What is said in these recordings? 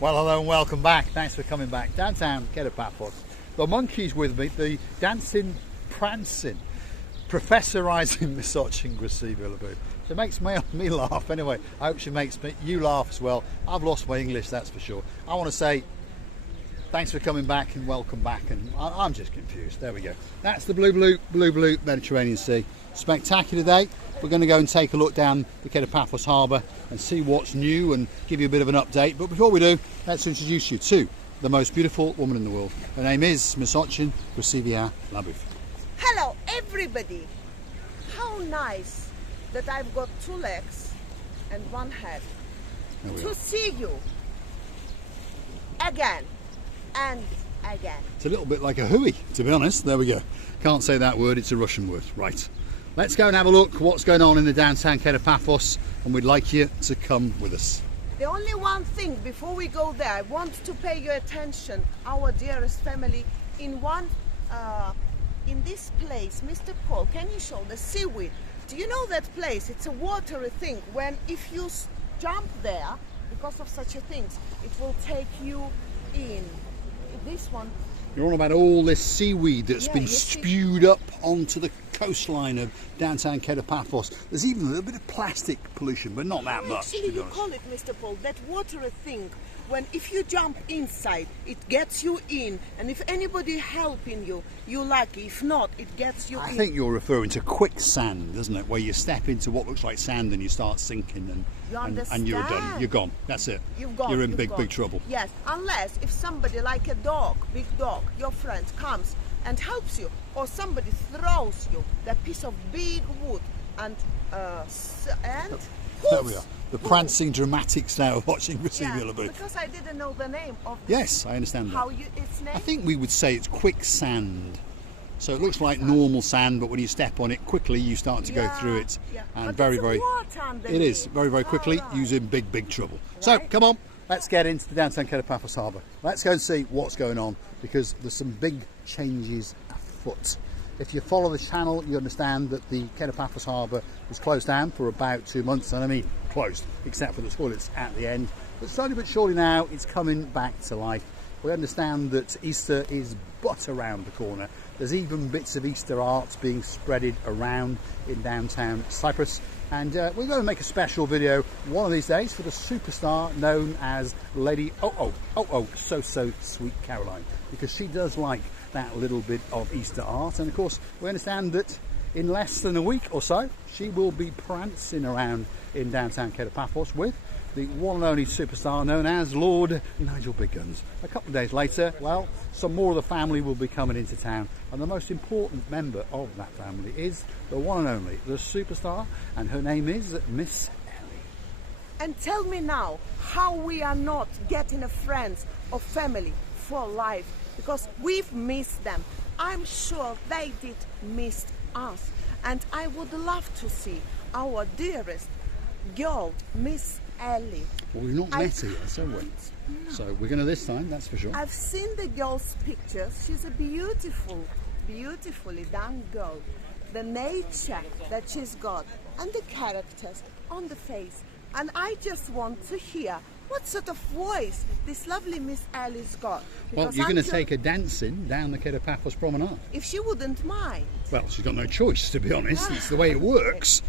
Well, hello and welcome back. Thanks for coming back. Downtown Paphos. The monkey's with me, the dancing, prancing, professorising, misogyny Gracevia LaBeouf. She makes me laugh. Anyway, I hope she makes you laugh as well. I've lost my English, that's for sure. I want to say thanks for coming back and welcome back. And I'm just confused. There we go. That's the blue Mediterranean Sea. Spectacular day. We're going to go and take a look down the Paphos Harbour and see what's new and give you a bit of an update. But before we do, let's introduce you to the most beautiful woman in the world. Her name is misogyny Gracevia LaBeouf. Hello everybody. How nice that I've got 2 legs and 1 head to see you again and again. It's a little bit like a hooey, to be honest. There we go. Can't say that word, it's a Russian word. Right. Let's go and have a look what's going on in the downtown Paphos, and we'd like you to come with us. The only one thing before we go there, I want to pay your attention, our dearest family, in this place. Mr. Paul, can you show the seaweed? Do you know that place? It's a watery thing. If you jump there, because of such a thing, it will take you in. This one. You're on about all this seaweed that's been spewed up onto the coastline of downtown Paphos. There's even a little bit of plastic pollution, but not that much. Actually, you call it, Mr. Paul, that watery thing. If you jump inside, it gets you in, and if anybody helping you, you're lucky. If not, it gets you in. I think you're referring to quicksand, isn't it? Where you step into what looks like sand and you start sinking, and you're done. You're gone. That's it. You're in big trouble. Yes, unless if somebody like a dog, big dog, your friend comes and helps you, or somebody throws you that piece of big wood and there we are. The prancing dramatics now of watching Gracevia LaBeouf. Because I didn't know the name of this. Yes, I understand that. Its name? I think we would say it's quicksand. So it looks like normal sand, but when you step on it quickly, you start to go through it, and but very it is very quickly. Using big trouble. Right. So come on, let's get into the downtown Paphos Harbour. Let's go and see what's going on, because there's some big changes afoot. If you follow the channel, you understand that the Paphos Harbour was closed down for about 2 months, and I mean closed, except for the toilets at the end. But slowly but surely now, it's coming back to life. We understand that Easter is but around the corner. There's even bits of Easter art being spreaded around in downtown Cyprus. And we're going to make a special video one of these days for the superstar known as Lady So Sweet Caroline, because she does like that little bit of Easter art. And of course, we understand that in less than a week or so, she will be prancing around in downtown Paphos with the one and only superstar known as Lord Nigel Big Guns. A couple of days later, well, some more of the family will be coming into town, and the most important member of that family is the one and only, the superstar, and her name is Miss Ellie. And tell me now, how we are not getting a friends or family for life, because we've missed them. I'm sure they did miss us, and I would love to see our dearest girl, Miss Ellie. Well, we've not met her yet, so we? No. So we're going to this time, that's for sure. I've seen the girl's pictures. She's a beautifully done girl. The nature that she's got and the characters on the face. And I just want to hear what sort of voice this lovely Miss Ellie's got. Well, you're going to take her dancing down the Paphos promenade. If she wouldn't mind. Well, she's got no choice, to be honest. It's the way it works.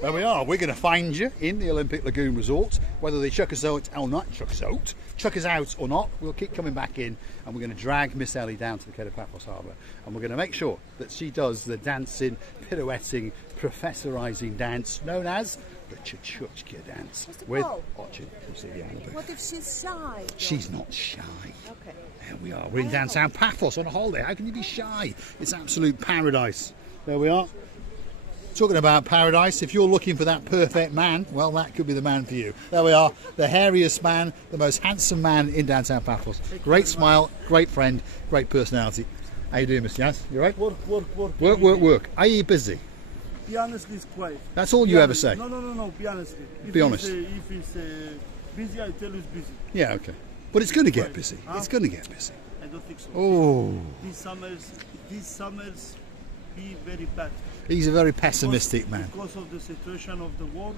There we are. We're going to find you in the Olympic Lagoon Resort. Whether they chuck us out or not, chuck us out or not, we'll keep coming back in, and we're going to drag Miss Ellie down to the Paphos Harbour, and we're going to make sure that she does the dancing, pirouetting, professorising dance known as the Chuchka dance with Gracevia LaBeouf. What if she's shy? She's not shy. Okay. There we are. We're in downtown Paphos on a holiday. How can you be shy? It's absolute paradise. There we are. Talking about paradise, if you're looking for that perfect man, well, that could be the man for you. There we are, the hairiest man, the most handsome man in downtown Paphos. Great smile, great friend, great personality. How you doing, Mr. Yaz? You all right? Work. Are you busy? Be honest, it's quiet. That's all you ever say? No, be honest. Be honest. If it's busy, I tell you it's busy. Yeah, okay. But it's going to get busy. It's going to get busy. I don't think so. Oh. These summers be very bad. He's a very pessimistic man. Because of the situation of the war.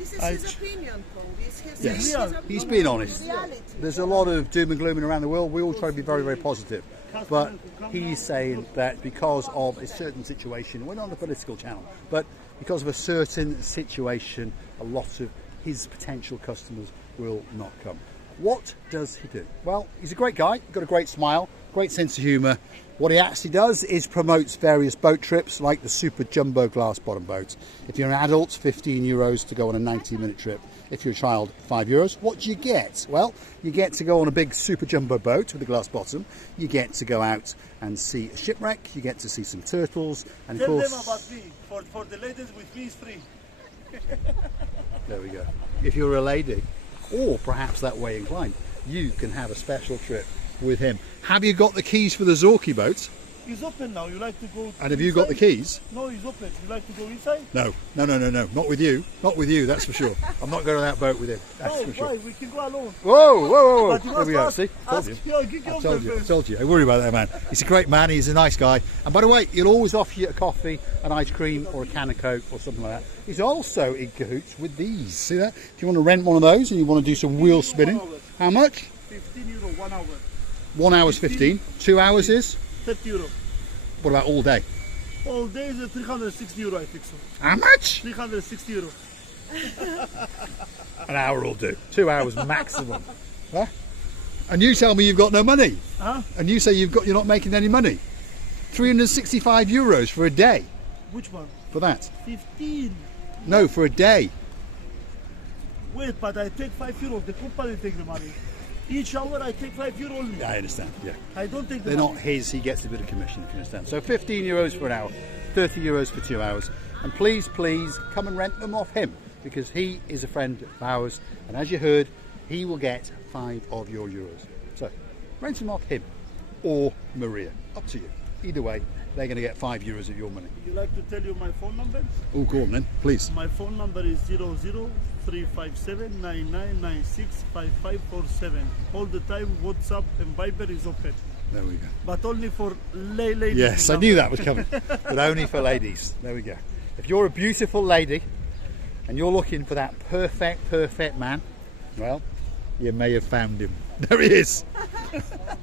This is I- his opinion, Paul. It's his, Yes. his Real. opinion. He's being honest. Reality. There's a lot of doom and gloom around the world. We all try to be very, very positive. But he's saying that because of a certain situation, we're not on a political channel, but because of a certain situation, a lot of his potential customers will not come. What does he do? Well, he's a great guy, got a great smile, great sense of humour. What he actually does is promotes various boat trips like the super jumbo glass bottom boats. If you're an adult, €15 to go on a 90-minute trip. If you're a child, €5. What do you get? Well, you get to go on a big super jumbo boat with a glass bottom. You get to go out and see a shipwreck. You get to see some turtles. And of Tell course, them about me. For the ladies with me is free. there we go. If you're a lady, or perhaps that way inclined, you can have a special trip with him. Have you got the keys for the Zorky boat? It's open now. You like to go? And have you got the keys? No, it's open. You like to go inside? No. Not with you. Not with you, that's for sure. I'm not going on that boat with him. That's No, for sure. why? We can go alone. Whoa. But you There we go. must See? ask your I told you. I worry about that man. He's a great man. He's a nice guy. And by the way, he'll always offer you a coffee, an ice cream, or a can of Coke, or something like that. He's also in cahoots with these. See that? If you want to rent one of those and you want to do some wheel spinning, how much? €15, 1 hour. 1 hour's 15. 2 hours is? €30. What about all day? All day is €360, I think so. How much? €360. An hour will do. 2 hours maximum. Huh? And you tell me you've got no money. Huh? And you say you're not making any money. €365 for a day Which one? for that. 15. No, for a day. Wait, but I take €5. The company take the money. Each hour I take €5 only. Yeah, I understand. Yeah. I don't take the They're money. not his, he gets a bit of commission, if you understand. So €15 for an hour, €30 for 2 hours. And please come and rent them off him, because he is a friend of ours. And as you heard, he will get 5 of your euros. So rent them off him or Maria, up to you. Either way, they're going to get €5 of your money. Would you like to tell you my phone number? Oh, go on then, please. My phone number is 00-357-9996-5547. All the time, WhatsApp and Viber is open. There we go. But only for ladies. Yes, I knew that was coming, but only for ladies. There we go. If you're a beautiful lady and you're looking for that perfect man, well, you may have found him. There he is.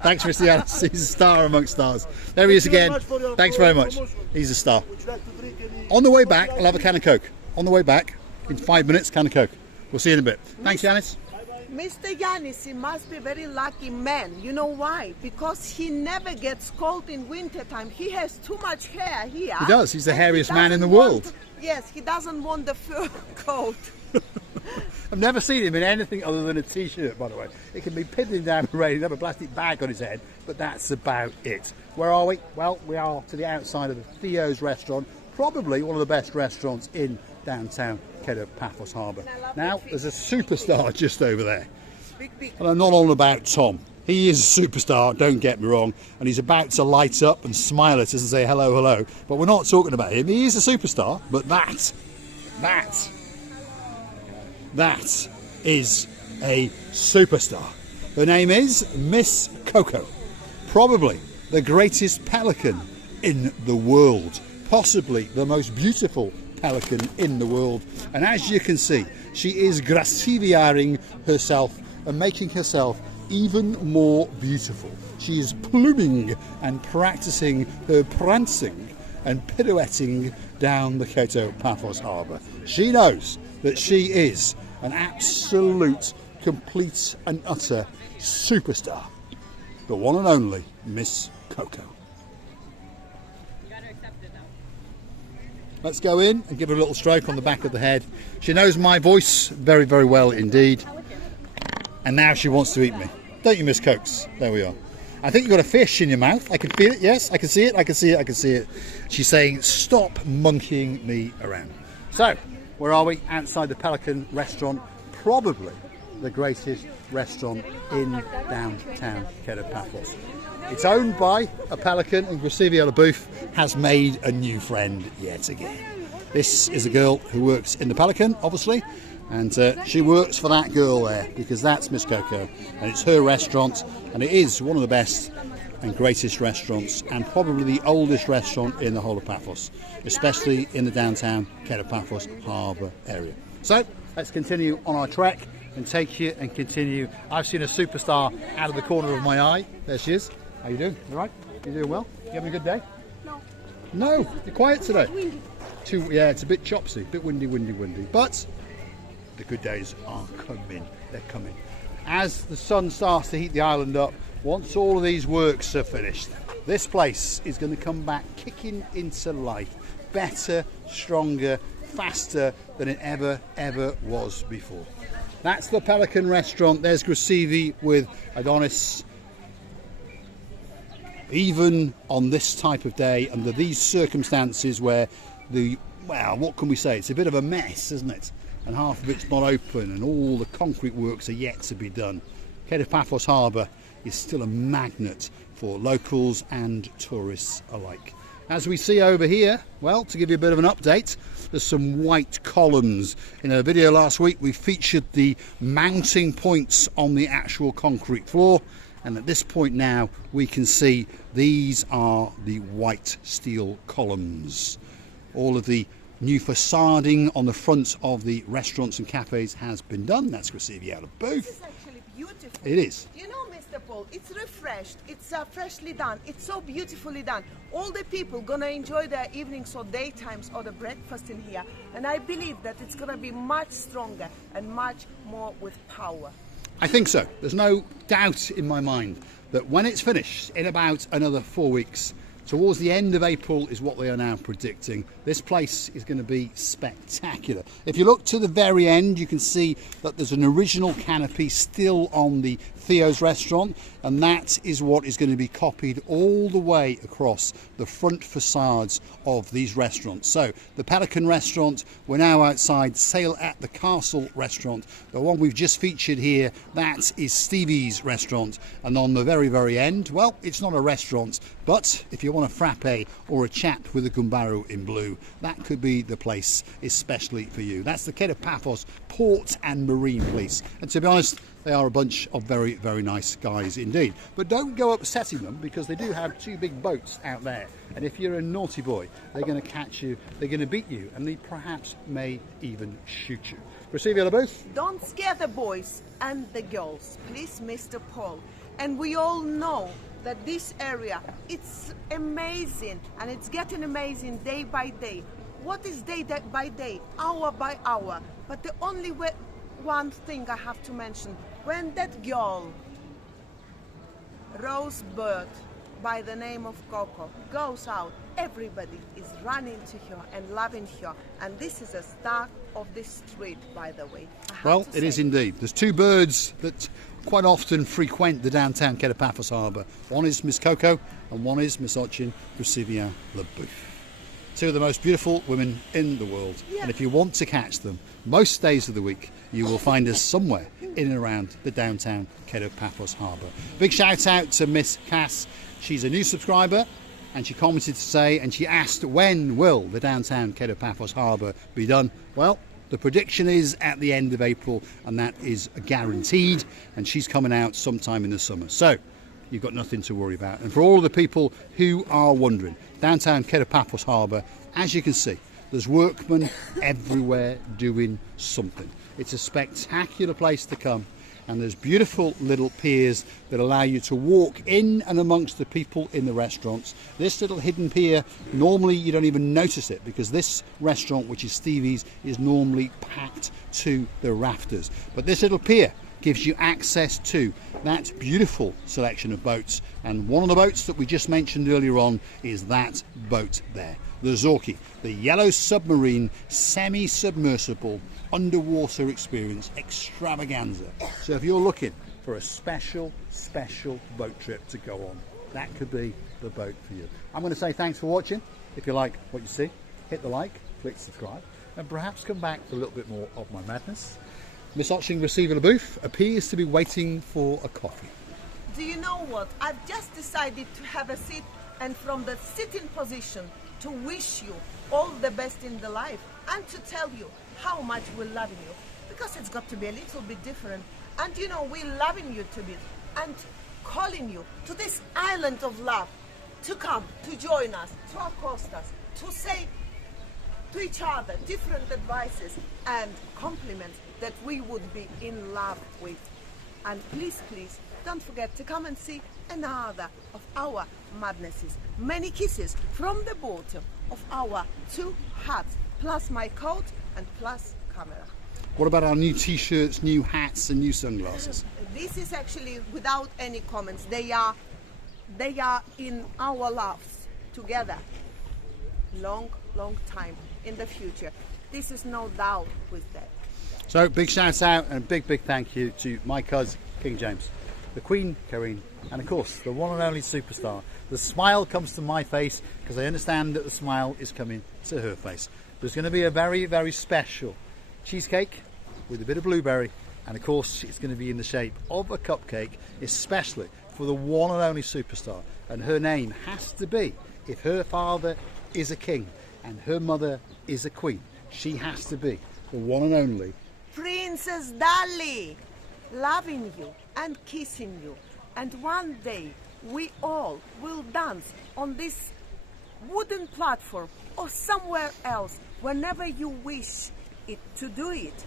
Thanks, Mr. Yanis. He's a star amongst stars. There he is Thank you very again. much for your Thanks very much. promotion. He's a star. Would you like to drink any? On the way back, I'll have a can of Coke. On the way back, in 5 minutes, can of Coke. We'll see you in a bit. Thanks, Yanis. Mr. Yanis, he must be a very lucky man. You know why? Because he never gets cold in winter time. He has too much hair here. He does. He's the and hairiest he man in doesn't the world. want- yes, he doesn't want the fur coat. I've never seen him in anything other than a t-shirt, by the way. It can be piddling down the rain, he'd have a plastic bag on his head, but that's about it. Where are we? Well, we are to the outside of the Theo's restaurant, probably one of the best restaurants in downtown Paphos Harbour. Now, there's a superstar just over there. Big. And I'm not on about Tom. He is a superstar, don't get me wrong, and he's about to light up and smile at us and say hello, but we're not talking about him. He is a superstar, but that is a superstar. Her name is Miss Coco, probably the greatest pelican in the world, possibly the most beautiful pelican in the world. And as you can see, she is gracievaring herself and making herself even more beautiful. She is pluming and practicing her prancing and pirouetting down the Paphos Harbour. She knows that she is an absolute, complete and utter superstar. The one and only Miss Coco. Let's go in and give her a little stroke on the back of the head. She knows my voice very, very well indeed. And now she wants to eat me. Don't you, Miss Cokes? There we are. I think you've got a fish in your mouth. I can feel it, yes. I can see it, I can see it, I can see it. She's saying, stop monkeying me around. So, where are we? Outside the Pelican restaurant. Probably the greatest restaurant in downtown Paphos. It's owned by a pelican, and Gracevia LaBouffe has made a new friend yet again. This is a girl who works in the Pelican, obviously, and she works for that girl there, because that's Miss Coco, and it's her restaurant, and it is one of the best and greatest restaurants, and probably the oldest restaurant in the whole of Paphos, especially in the downtown Paphos Harbour area. So, let's continue on our trek and take you and continue. I've seen a superstar out of the corner of my eye. There she is. How you doing? You all right? You doing well? You having a good day? No. No, you're quiet today. Windy. Yeah, it's a bit chopsy, a bit windy. But the good days are coming. They're coming. As the sun starts to heat the island up, once all of these works are finished, this place is going to come back kicking into life. Better, stronger, faster than it ever was before. That's the Pelican restaurant. There's Grasivi with Adonis. Even on this type of day, under these circumstances where what can we say? It's a bit of a mess, isn't it? And half of it's not open and all the concrete works are yet to be done. Paphos Harbour is still a magnet for locals and tourists alike. As we see over here, well, to give you a bit of an update, there's some white columns. In a video last week, we featured the mounting points on the actual concrete floor. And at this point now, we can see these are the white steel columns. All of the new facading on the front of the restaurants and cafes has been done. That's Grasivi out of booth. This is actually beautiful. It is. You know, Mr. Paul, it's refreshed, it's freshly done, it's so beautifully done. All the people gonna enjoy their evenings or daytimes or the breakfast in here, and I believe that it's gonna be much stronger and much more with power. I think so. There's no doubt in my mind that when it's finished in about another 4 weeks, towards the end of April is what they are now predicting, this place is going to be spectacular. If you look to the very end, you can see that there's an original canopy still on the Theo's restaurant, and that is what is going to be copied all the way across the front facades of these restaurants. So the Pelican restaurant, we're now outside Sail at the Castle restaurant. The one we've just featured here, that is Stevie's restaurant, and on the very end, well, it's not a restaurant, but if you want a frappe or a chat with a gumbaru in blue, that could be the place especially for you. That's the Paphos Port and Marine Police, and to be honest, they are a bunch of very nice guys indeed. But don't go upsetting them, because they do have 2 big boats out there, and if you're a naughty boy, they're going to catch you, they're going to beat you, and they perhaps may even shoot you. Grasivi out of booth. Don't scare the boys and the girls, please, Mr. Paul. And we all know that this area, it's amazing, and it's getting amazing day by day. What is day by day, hour by hour? But the only one thing I have to mention, when that girl, Rosebud, by the name of Coco, goes out, everybody is running to her and loving her. And this is a star of this street, by the way. Well, it is indeed. There's 2 birds that quite often frequent the downtown Paphos Harbour. One is Miss Coco and one is Miss Ochin Grasivi LaBouffe. 2 of the most beautiful women in the world. Yeah. And if you want to catch them, most days of the week, you will find us somewhere in and around the downtown Paphos Harbour. Big shout out to Miss Cass. She's a new subscriber, and she commented to say, and she asked, when will the downtown Paphos Harbour be done? Well, the prediction is at the end of April, and that is guaranteed, and she's coming out sometime in the summer. So you've got nothing to worry about. And for all of the people who are wondering, downtown Paphos Harbour, as you can see, there's workmen everywhere doing something. It's a spectacular place to come, and there's beautiful little piers that allow you to walk in and amongst the people in the restaurants. This little hidden pier, normally you don't even notice it, because this restaurant, which is Stevie's, is normally packed to the rafters. But this little pier gives you access to that beautiful selection of boats, and one of the boats that we just mentioned earlier on is that boat there, the Zorki, the yellow submarine semi-submersible underwater experience extravaganza. So if you're looking for a special boat trip to go on, that could be the boat for you. I'm going to say thanks for watching. If you like what you see, hit the like, click subscribe, and perhaps come back for a little bit more of my madness. Miss Ochin Grasivi LaBouffe appears to be waiting for a coffee. Do you know what? I've just decided to have a seat, and from the sitting position to wish you all the best in the life, and to tell you how much we're loving you, because it's got to be a little bit different. And you know, we're loving you to bit and calling you to this island of love to come, to join us, to accost us, to say to each other different advices and compliments that we would be in love with. And please, please, don't forget to come and see another of our madnesses. Many kisses from the bottom of our 2 hats, plus my coat and plus camera. What about our new t-shirts, new hats and new sunglasses? This is actually without any comments. They are in our lives together. Long time in the future. This is no doubt with that. So big shout out and big thank you to my cousin King James, the Queen Karine, and of course the one and only superstar. The smile comes to my face because I understand that the smile is coming to her face. There's going to be a very special cheesecake with a bit of blueberry, and of course it's going to be in the shape of a cupcake, especially for the one and only superstar. And her name has to be, if her father is a king and her mother is a queen, she has to be the one and only Princess Dali, loving you and kissing you. And one day we all will dance on this wooden platform or somewhere else, whenever you wish it to do it.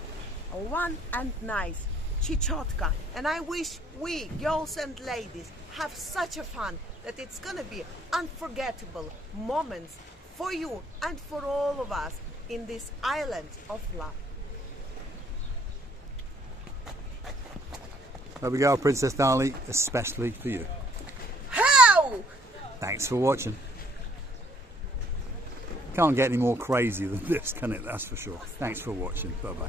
One and nice chichotka. And I wish we, girls and ladies, have such a fun that it's gonna be unforgettable moments for you and for all of us in this island of love. There we go, Princess Dali, especially for you. How? Thanks for watching. Can't get any more crazy than this, can it? That's for sure. Thanks for watching. Bye bye.